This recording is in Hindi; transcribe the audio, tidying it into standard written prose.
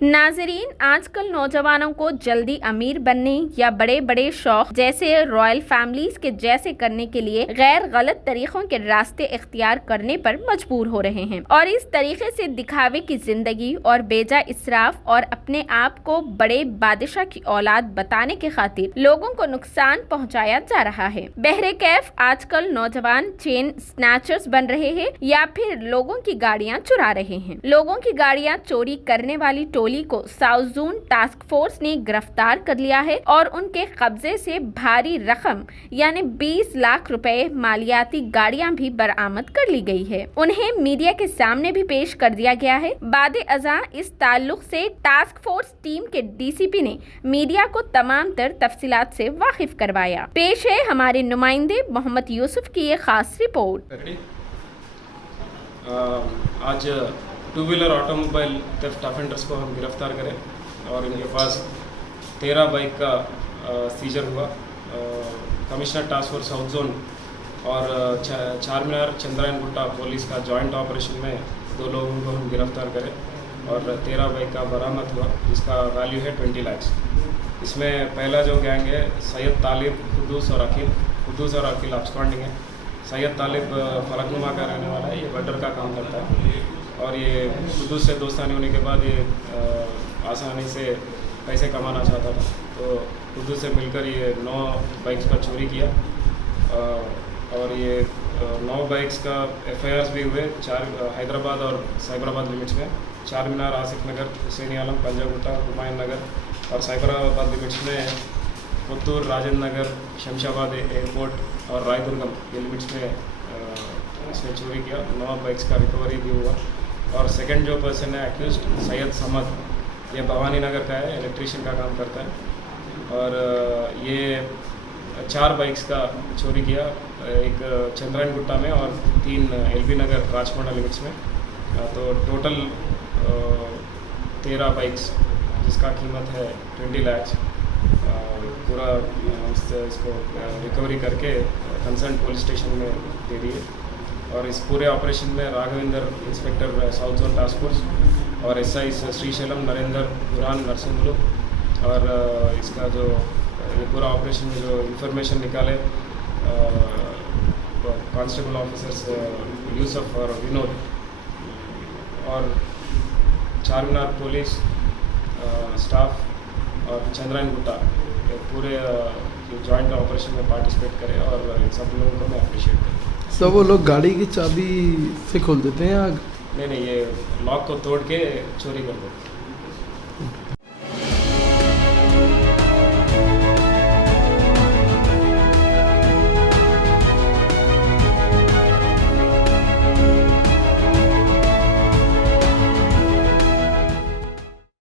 नाजरीन, आजकल नौजवानों को जल्दी अमीर बनने या बड़े बड़े शौक जैसे रॉयल फैमिलीज के जैसे करने के लिए गैर गलत तरीकों के रास्ते इख्तियार करने पर मजबूर हो रहे हैं और इस तरीके से दिखावे की जिंदगी और बेजा इसराफ और अपने आप को बड़े बादशाह की औलाद बताने के खातिर लोगों को नुकसान पहुंचाया जा रहा है। बहरे कैफ आजकल नौजवान चेन स्नैचर्स बन रहे हैं या फिर लोगों की गाड़ियां चुरा रहे हैं। लोगों की गाड़ियां चोरी करने वाली टोली को साउथ जोन टास्क फोर्स ने गिरफ्तार कर लिया है और उनके कब्जे से भारी रकम यानी 20 लाख रुपए मालियाती गाड़ियां भी बरामद कर ली गई है। उन्हें मीडिया के सामने भी पेश कर दिया गया है। बादे अज़ा इस ताल्लुक से टास्क फोर्स टीम के डीसीपी ने मीडिया को तमाम तर तफसीलात से वाकिफ करवाया। पेश है हमारे नुमाइंदे मोहम्मद यूसुफ की ये खास रिपोर्ट। आज two wheeler automobile theft offenders को हम गिरफ्तार करें और इनके पास 13 बाइक का सीजर हुआ। Commissioner task force south zone और चारमीनार चंद्रायन गुट्टा पुलिस का जॉइंट ऑपरेशन में 2 लोगों को हम गिरफ्तार करें और 13 बाइक का बरामद हुआ, जिसका वैल्यू है 20 लाख। इसमें पहला जो गैंग है सैयद तालिब, कुद्दूस और अकील अब्सकॉन्डिंग है। सैयद तालिब फलकनुमा का रहने वाला है, ये वेल्डर का काम करता है और ये कुद्दूस से दोस्तानी होने के बाद ये आसानी से पैसे कमाना चाहता था, तो कुद्दूस से मिलकर ये 9 बाइक्स का चोरी किया और ये 9 बाइक्स का FIRs भी हुए 4 हैदराबाद और साइबराबाद लिमिट्स में, चारमीनार, आसिफ नगर, हुसैनी आलम, पंजागुट्टा, हुमायूं नगर और साइबराबाद लिमिट्स में पुत्तूर, राजेंद्र नगर, शमशाबाद एयरपोर्ट और रायदुर्गम ये लिमिट्स में इसने चोरी किया। 9 बाइक्स का रिकवरी भी हुआ। और सेकंड जो पर्सन है एक्यूज्ड सैयद समद, ये भवानी नगर का है, इलेक्ट्रीशियन का काम करता है और ये 4 बाइक्स का चोरी किया, एक चंद्रायन गुट्टा में और 3 LB नगर राजकोंडा लिमिट्स में। तो टोटल 13 बाइक्स जिसका कीमत है 20 लाख पूरा इसको रिकवरी करके कंसर्न पुलिस स्टेशन में दे दिए। और इस पूरे ऑपरेशन में Raghavendra inspector south zone task force और SI श्रीशैलम, नरेंद्र, बुरहान, नरसिंहलू और इसका जो ये पूरा ऑपरेशन में जो इंफॉर्मेशन निकाले कांस्टेबल ऑफिसर्स यूसुफ और विनोद और चारमीनार पुलिस स्टाफ और चंद्रायन गुट्टा पूरे जॉइंट ऑपरेशन में पार्टिसिपेट करें और इन सब लोगों को मैं अप्रिशिएट करूँ। सब वो लोग गाड़ी की चाबी से खोल देते हैं या नहीं, ये लॉक को तोड़ के चोरी कर देते हैं।